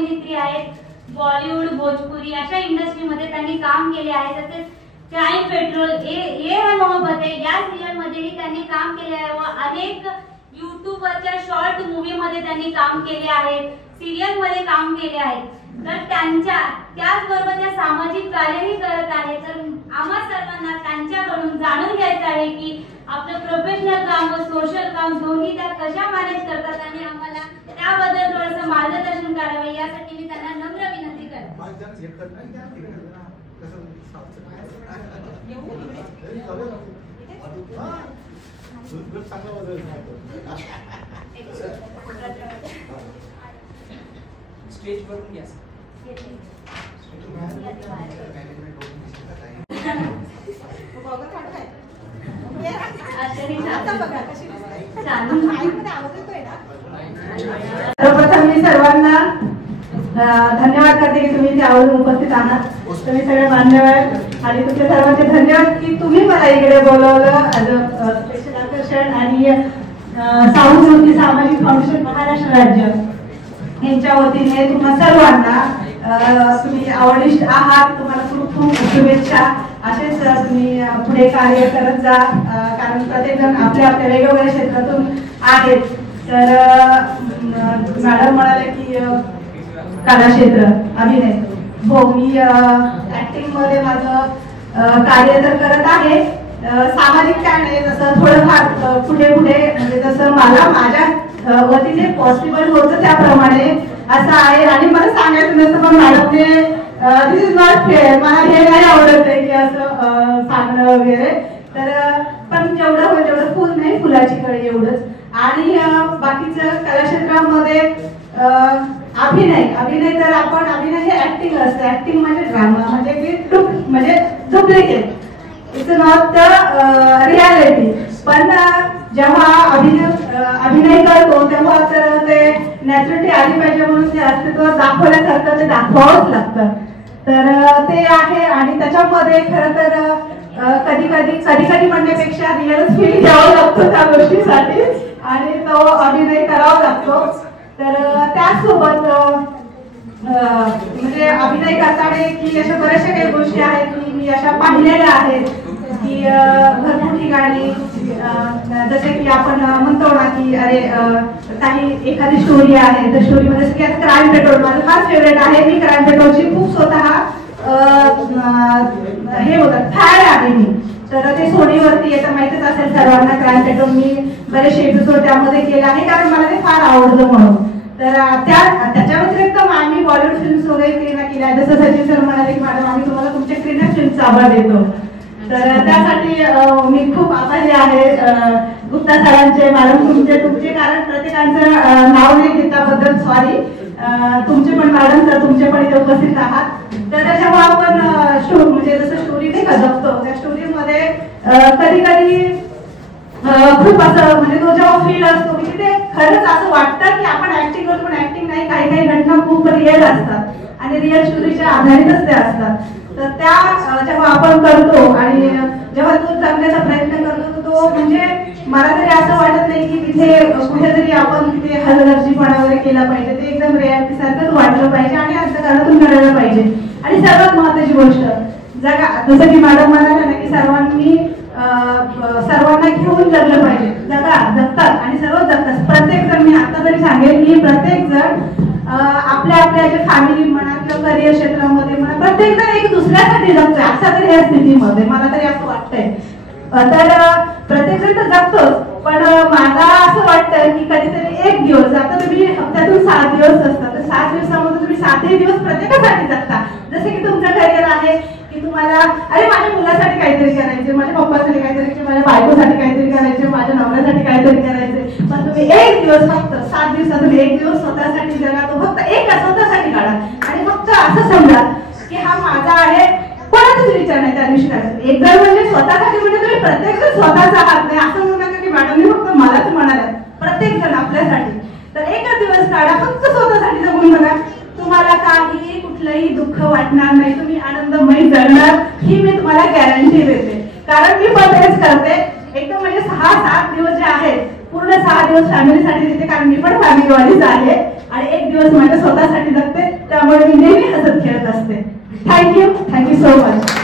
अभिनेत्री आहेत. बॉलिवूड, भोजपुरी अशा इंडस्ट्रीमध्ये त्यांनी काम केले आहे. तसेच क्राईम पेट्रोल, ये है मोहब्बत है या सिरियल मध्येही त्यांनी काम केले आहे व अनेक यूट्यूबवरच्या शॉर्ट मूवी मध्ये त्यांनी काम केले आहे, सिरियल मध्ये काम केले आहे. तर त्याचबरोबर त्या सामाजिक कार्यही करत आहे. तर आम्हा सर्वांना त्यांच्याकडून जाणून घ्यायचं आहे की आपलं प्रोफेशनल काम व सोशल काम दोन्ही त्या कशा मॅनेज करतात आणि आम्हाला त्याबद्दल थोडंसं मार्गदर्शन करावे यासाठी मी त्यांना नम्र विनंती करते. स्टेज वरून घ्या. सर्वप्रथम मी सर्वांना धन्यवाद करते की तुम्ही त्यावरून उपस्थित आहात. तुम्ही सगळे मान्यवर आणि तुमच्या सर्वांचे धन्यवाद की तुम्ही मला इकडे बोलवलं ॲज अ स्पेशल आकर्षण. आणि साऊंड ज्योती सामाजिक फाउंडेशन महाराष्ट्र राज्य यांच्या वतीने तुम्हा सर्वांना तुम्ही आवडिष्ट आहात, तुम्हाला खूप खूप शुभेच्छा. असेच तुम्ही पुढे कार्य करत जा कारण प्रत्येकजण आपल्या आपल्या वेगवेगळ्या क्षेत्रातून आहेत. तर मॅडम म्हणाले की कलाक्षेत्र अभिनय, हो मी ऍक्टिंग मध्ये माझं कार्य तर करत आहे. सामाजिक काय नाही, जसं थोडंफार पुढे पुढे म्हणजे जसं मला माझ्या वतीने पॉसिबल होतं त्याप्रमाणे असं आहे. आणि मला सांगायचं नसतं पण मॅडमने दिस इज नॉट फेअर, मला हे नाही आवडत आहे की असं सांगणं वगैरे. तर पण जेवढं होईल तेवढं फुल नाही, फुलाची कळी एवढंच. आणि बाकीचं कलाक्षेत्रामध्ये अभिनय तर आपण अभिनय हे ऍक्टिंग असतं. ऍक्टिंग म्हणजे ड्रामा म्हणजे की म्हणजे duplicate, it's not the reality. पण जेव्हा अभिनय करतो तेव्हा तर ते नॅचरलिटी आली पाहिजे म्हणून ते अस्तित्व दाखवल्यासारखं ते दाखवावंच लागतं. तर ते आहे. आणि त्याच्यामध्ये खरं तर कधी कधी म्हणण्यापेक्षा रिअल फील घ्यावं लागतं त्या गोष्टीसाठी आणि तो अभिनय करावा लागतो. तर त्याचसोबत म्हणजे अभिनय करताना की अशा बऱ्याचशा काही गोष्टी आहेत की मी अशा पाहिलेल्या आहेत की भरपूर ठिकाणी जसे की आपण म्हणतो ना की अरे काही एखादी स्टोरी आहे तर स्टोरीमध्ये जसं की आता क्राईम पेट्रोल माझं फार फेवरेट आहे. मी क्राईम पेट्रोलची खूप स्वतः हे होतं फॅन आहे मी. तर ते सोनीवरती येतं माहितीच असेल सर्वांना क्राईम पेट्रोल. मी बरेचसे एपिसोड त्यामध्ये केले आहे कारण मला ते फार आवडलं म्हणून. तर त्याच्या व्यतिरिक्त आम्ही बॉलिवूड फिल्म्स वगैरे केल्या. जसं सचिन सर म्हणाले की मॅडम आम्ही तुम्हाला तुमच्या क्रीडा फिल्मचा आभार देतो. तर त्यासाठी मी खूप आभारी आहे गुप्ता सरांचे, मॅडम तुमचे कारण प्रत्येकांचं नाव नाही घेतल्याबद्दल सॉरी. तुमचे पण मॅडम तर तुमचे पण इथे उपस्थित आहात. तर जेव्हा आपण म्हणजे जसं स्टोरी नाही का जगतो त्या स्टोरीमध्ये कधी खूप असं म्हणजे तो जेव्हा फील असतो की ते खरंच असं वाटतं की आपण ऍक्टिंग करतो पण ऍक्टिंग नाही. काही घटना खूप रिअल असतात आणि रिअल स्टोरीच्या आधारितच त्या असतात. तर त्या जेव्हा आपण करतो आणि जेव्हा तो जगण्याचा प्रयत्न करतो तो म्हणजे मला तरी असं वाटत नाही की तिथे कुठेतरी आपण तिथे हलगर्जीपणा वगैरे केला पाहिजे. ते एकदम रियालिटी सारखंच वाटलं पाहिजे आणि अंतःकरणातून करायला पाहिजे. आणि सर्वात महत्त्वाची गोष्ट जगा, जसं की मॅडम म्हणाल्या ना की सर्वांना घेऊन जगलं पाहिजे. जगतात आणि सर्व जगतात. प्रत्येक जण मी आता तरी सांगेल की प्रत्येक जण आपल्या आपल्या जे फॅमिली म्हणा किंवा करिअर क्षेत्रामध्ये म्हणा प्रत्येक जण एक दुसऱ्यासाठी जगतोय असा तरी या स्थितीमध्ये मला तरी असं वाटतंय. तर प्रत्येक जण तर जगतोच पण मला असं वाटतं की कधीतरी एक दिवस आता तुम्ही हप्त्यातून 7 दिवस असतात तर 7 दिवसामध्ये तुम्ही 7ही दिवस प्रत्येकासाठी जगता. जसे की तुमचं करिअर आहे की तुम्हाला अरे माझ्या मुलासाठी काहीतरी करायचे, माझ्या पप्पासाठी काहीतरी करायचे, माझ्या बायकोसाठी काहीतरी करायचे, माझ्या नवऱ्यासाठी काहीतरी करायचे. पण तुम्ही एक दिवस फक्त 7 दिवसातून एक दिवस स्वतःसाठी जगा. तो फक्त एक स्वतःसाठी काढा आणि फक्त असं समजा की हा माझा आहे. कोणाचाच विचार नाही त्या दिवशी करायचा. एक जण म्हणजे स्वतःसाठी म्हणजे तुम्ही प्रत्येक जण स्वतःचा आहात. नाही असं म्हणू नका की मॅडमनी फक्त मलाच म्हणाल्या. प्रत्येक जण आपल्यासाठी. तर एकच दिवस काढा फक्त स्वतःसाठी जगून बघा. तुम्हाला काही कुठलंही दुःख वाटणार नाही. तुम्ही आनंदमय जगणार ही मी तुम्हाला गॅरंटी देते. कारण मी पण तेच करते. एकदम म्हणजे 6-7 दिवस जे आहेत पूर्ण 6 दिवस फॅमिलीसाठी देते कारण मी पण फॅमिलीवालीच आहे आणि एक दिवस माझ्या स्वतःसाठी जगते. त्यामुळे मी नेहमी हसत खेळत असते. Thank you so much.